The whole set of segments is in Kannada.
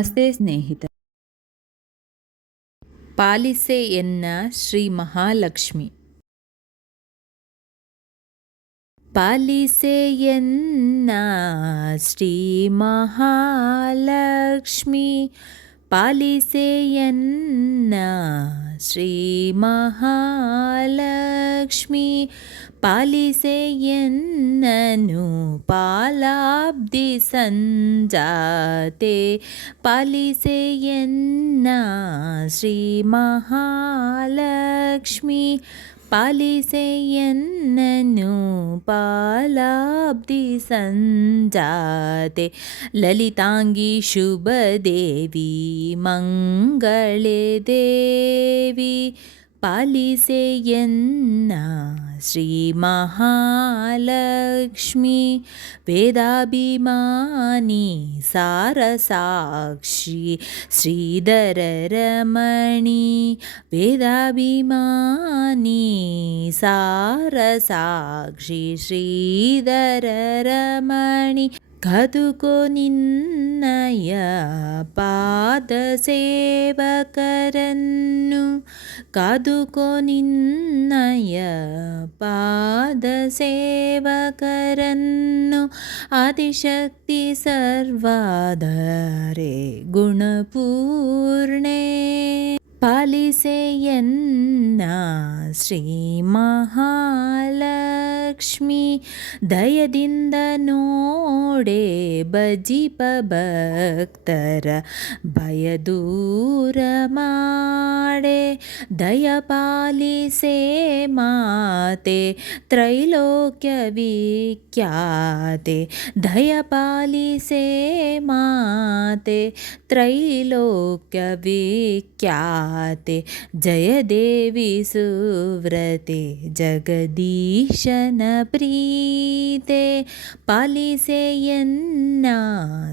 ನಮಸ್ತೆ ಸ್ನೇಹಿತ. ಪಾಲಿಸೆ ಎನ್ನ ಶ್ರೀ ಮಹಾಲಕ್ಷ್ಮಿ. ಪಾಲಿಸೆ ಎನ್ನ ಶ್ರೀ ಮಹಾಲಕ್ಷ್ಮಿ. ಪಾಲಿಸೆ ಎನ್ನ ಶ್ರೀ ಮಹಾಲಕ್ಷ್ಮಿ ಪಾಲಿಸೆಯನ್ನನು ಪಾಲಾಬ್ಧಿ ಸಂಜಾತೆ ಪಾಲಿಸೆಯನ್ನ ಶ್ರೀ ಮಹಾಲಕ್ಷ್ಮಿ पालिसेयन्ननु पालाब्धि सञ्जाते। ललिताङ्गी शुभदेवी मङ्गले देवी। ಪಾಲಿಸೆ ಎನ್ನ ಶ್ರೀ ಮಹಾಲಕ್ಷ್ಮಿ ವೇದಾಭಿಮಾನಿ ಸಾರಸಾಕ್ಷಿ ಶ್ರೀಧರ ರಮಣಿ ವೇದಾಭಿಮಾನಿ ಸಾರಸಾಕ್ಷಿ ಶ್ರೀಧರ ರಮಣಿ ಕದುಕೋ ನಿನ್ನಯ ಪಾದ ಸೇವಕರನ್ನು ಕಾದುಕೊ ನಿನ್ನಯ ಪಾದ ಸೇವಕರನ್ನು ಆದಿಶಕ್ತಿ ಸರ್ವಾದರೆ ಗುಣಪೂರ್ಣೆ. ಪಾಲಿಸೆಯನ್ನ ಶ್ರೀ ಮಹಾಲಕ್ಷ್ಮಿ ದಯದಿಂದ ನೋಡೆ ಬಜಿಪ ಭಕ್ತರ ಭಯ ದೂರ ಮಾಡೆ ದಯ ಪಾಲಿಸೆ ಮಾತೆ ತ್ರೈಲೋಕ್ಯ ವಿಖ್ಯಾತೆ ದಯ ಪಾಲಿಸೆ ಮಾತೆ ತ್ರೈಲೋಕ್ಯ ವಿಖ್ಯಾತೆ ಜಯ ದೇವಿ ಸುವ್ರತೆ ಜಗದೀಶನ ಪ್ರೀತೆ ಪಾಲಿಸೆ ಎನ್ನ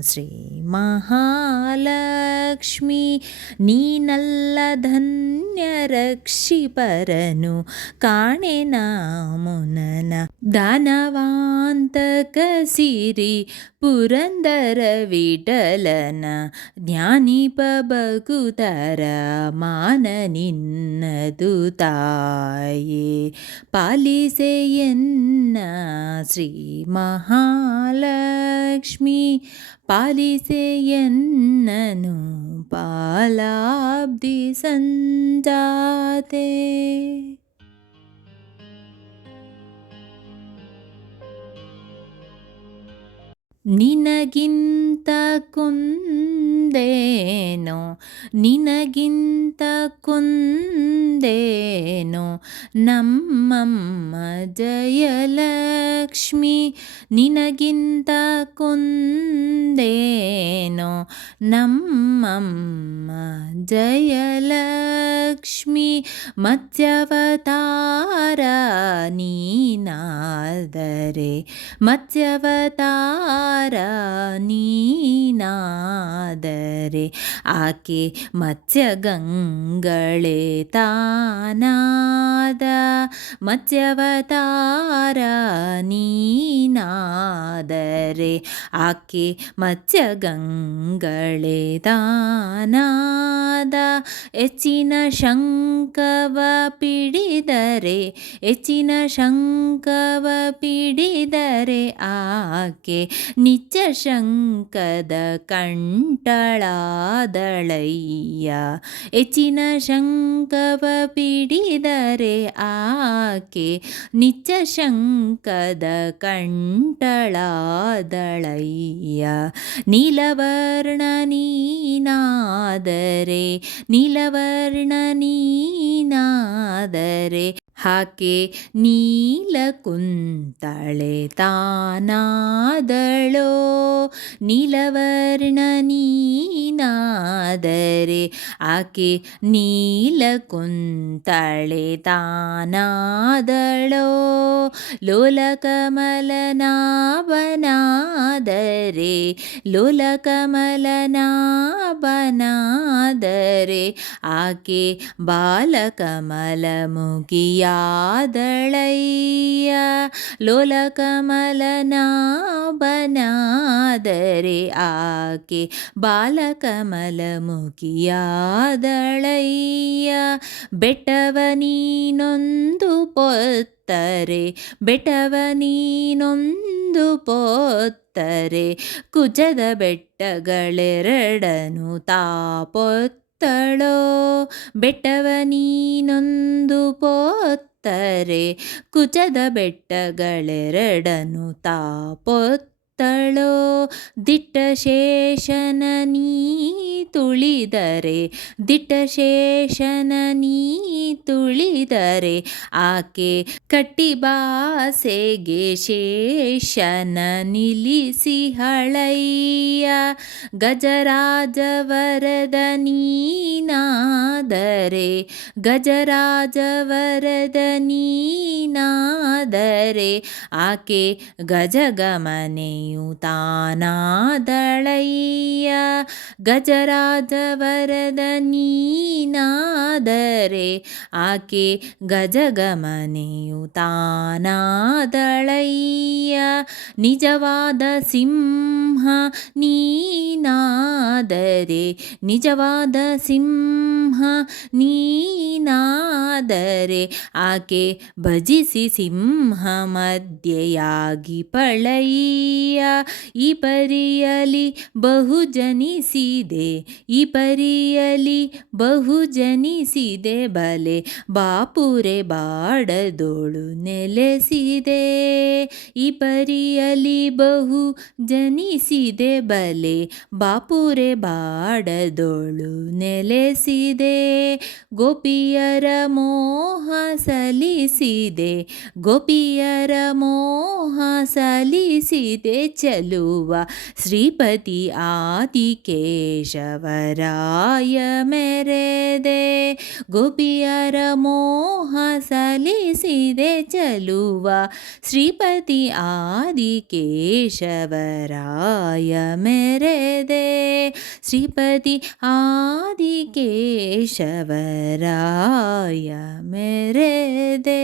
ಶ್ರೀ ಮಹಾಲಕ್ಷ್ಮಿ ನೀನಲ್ಲ ಧನ್ಯ ರಕ್ಷಿಪರನು ಕಾಣೆನ ಮುನನ ದಾನವಾಂತಕ ಸಿರಿ ಪುರಂದರ ವಿಠಲನ ಜ್ಞಾನಿಪ ಬಗುತರ ಮಾನ ನಿನ್ನದು ತಾಯೇ ಪಾಲಿಸೆ ಎನ್ನ ಶ್ರೀ ಮಹಾಲಕ್ಷ್ಮಿ ಪಾಲಿಸೆ ಎನ್ನನು ಪಾಲಾಬ್ಧಿ ಸಂಜಾತೆ ನಿನಗಿಂತ ಕುಂದೇನೋ? ನಿನಗಿಂತ ಕುಂದೇನೋ? ನಮ್ಮಮ್ಮ ಜಯಲಕ್ಷ್ಮಿ ನಿನಗಿಂತ ಕುಂದೇನೋ? ನಮ್ಮಮ್ಮ ಜಯಲಕ್ಷ್ಮಿ ಮತ್ಸ್ಯವತಾರ ನೀನಾದರೆ ಮತ್ಸ್ಯವತಾರ ನೀನಾದರೆ ಆಕೆ ಮತ್ಸ್ಯಗಂಗಳೇ ತಾನಾದ ಮತ್ಸ್ಯವತಾರ ನೀನಾದರೆ ಆಕೆ ಮತ್ಸ್ಯಗಂಗಳೇ ತಾನಾದ. ಹೆಚ್ಚಿನ ಶಂಕವ ಪಿಡಿದರೆ, ಹೆಚ್ಚಿನ ಶಂಕವ ಪಿಡಿದರೆ ಆಕೆ ನಿತ್ಯ ಶಂಕದ ಕಂಟಳಾದಳಯ್ಯ ಹೆಚ್ಚಿನ ಶಂಕವ ಪಿಡಿದರೆ ಆಕೆ ನಿಚ್ಚಶಂಕದ ಶಂಕದ ಕಂಟಳಾದಳಯ್ಯ ನೀಲವರ್ಣ ನೀನಾದರೆ ನೀಲವರ್ಣ ನೀನಾದರೆ ಹಾಕೆ ನೀಲ ಕುಂತಳೆ ತಾನಾದಳೋ. ನೀಲವರ್ಣ ನೀನಾದರೆ ಆಕೆ ನೀಲ ಕುಂತಳೆ ತಾನಾದಳೋ. ಲೋಲಕಮಲನಾಭನಾದರೆ ಲೋಲಕಮಲನಾಭನಾದರೆ ಆಕೆ ಬಾಲಕಮಲ ಮುಗಿಯಾದಳಯ್ಯ ಲೋಲಕಮಲನಾಭನಾದರೆ ಆಕೆ ಬಾಲಕಮಲ ಮುಖಿಯಾದಳಯ್ಯ ಬೆಟ್ಟವ ನೀನೊಂದು ಪೊತ್ತರೆ ಬೆಟ್ಟವ ನೀನೊಂದು ಪೊತ್ತರೆ ಕುಜದ ಬೆಟ್ಟಗಳೆರಡನು ತಾಪೊತ್ತಳೋ ಬೆಟ್ಟವ ನೀನೊಂದು ಪೋತ್ತರೆ ಕುಚದ ಬೆಟ್ಟಗಳೆರಡನು ತಾಪೊತ್ತಳೋ ದಿಟ್ಟ ಶೇಷನ ನೀ ತುಳಿದರೆ ದಿಟ್ಟ ಶೇಷನ ನೀ ತುಳಿದರೆ ಆಕೆ ಕಟ್ಟಿಬಾಸೆಗೆ ಶೇಷನ ನಿಲ್ಲಿಸಿ, ಹಳಯ್ಯ, ಗಜರಾಜವರದ ನೀನಾದರೆ ಗಜರಾಜವರದ ನೀನಾದರೆ, ಆಕೆ ಗಜಗಮನೆಯು ತಾನಾದಳಯ್ಯ, ಗಜರಾಜವರದ ನೀನಾದರೆ, ಆಕೆ ಗಜಗಮನೆಯು ತಾನಾದಳಯ್ಯ. ನಿಜವಾದ ಸಿಂಹ ನೀನಾದರೆ. ನಿಜವಾದ ಸಿಂಹ ನೀನಾದರೆ. ಆಕೆ ಭಜಿಸಿ ಸಿಂಹ ಮಧ್ಯೆಯಾಗಿ ಪಳಯ್ಯ. ಈ ಪರಿಯಲಿ ಬಹು ಜನಿಸಿದೆ ಈ ಪರಿಯಲಿ ಬಹು ಜನಿಸಿದೆ ಬಲೆ ಬಾಪುರೆ ಬಾಡದೋಳು ನೆಲೆಸಿದೆ. ಈ ಪರಿಯಲಿ ಬಹು ಜನಿಸಿದೆ ಬಲೆ. ಬಾಪುರೆ ಬಾಡದೋಳು ನೆಲೆಸಿದೆ. ಗೋಪಿಯರ ಮೋಹ ಸಲಿಸಿದೆ. ಗೋಪಿಯರ ಮೋಹ ಸಲಿಸಿದೆ ಚಲುವ ಶ್ರೀಪತಿ ಆದಿಕೇಶವರಾಯ ಮೆರೆದೆ. ಗೋಪಿಯರ ಮೋಹ ಸಲಿಸಿದೆ ಚಲುವ ಶ್ರೀಪತಿ ಆದಿಕೇಶವರಾಯ ಮೆರೆದೆ ಶ್ರೀಪತಿ ಆದಿಕೇಶವರಾಯ ಮೆರೆದೆ